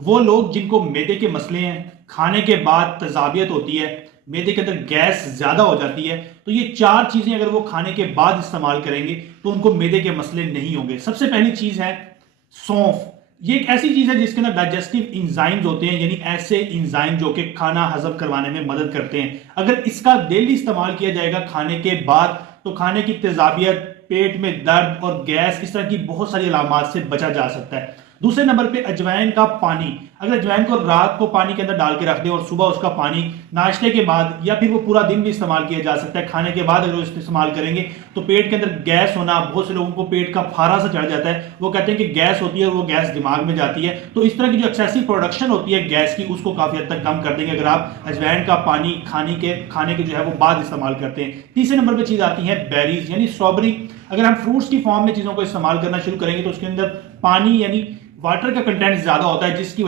वो लोग जिनको मैदे के मसले हैं, खाने के बाद तजाबियत होती है, मैदे के अंदर गैस ज्यादा हो जाती है, तो ये चार चीजें अगर वो खाने के बाद इस्तेमाल करेंगे तो उनको मैदे के मसले नहीं होंगे। सबसे पहली चीज है सौंफ। ये एक ऐसी चीज है जिसके अंदर डाइजेस्टिव इंजाइम्स होते हैं, यानी ऐसे इंजाइम जो कि खाना हजम करवाने में मदद करते हैं। अगर इसका डेली इस्तेमाल किया जाएगा खाने के बाद तो खाने की तेजाबियत, पेट में दर्द और गैस, इस तरह की बहुत सारी अलामात से बचा जा सकता है। दूसरे नंबर पे अजवाइन का पानी। अगर अजवाइन को रात को पानी के अंदर डाल के रख दें और सुबह उसका पानी नाश्ते के बाद या फिर वो पूरा दिन भी इस्तेमाल किया जा सकता है, खाने के बाद अगर इस्तेमाल करेंगे तो पेट के अंदर गैस होना, बहुत से लोगों को पेट का फारा सा चढ़ जाता है, वो कहते हैं कि गैस होती है और वो गैस दिमाग में जाती है, तो इस तरह की जो एक्सेसिव प्रोडक्शन होती है गैस की, उसको काफी हद तक कम कर देंगे अगर आप अजवाइन का पानी खाने के जो है वो बाद इस्तेमाल करते हैं। तीसरे नंबर पर चीज आती है बेरीज यानी स्ट्रॉबेरी। अगर हम फ्रूट्स की फॉर्म में चीजों को इस्तेमाल करना शुरू करेंगे तो उसके अंदर पानी यानी वाटर का कंटेंट ज्यादा होता है, जिसकी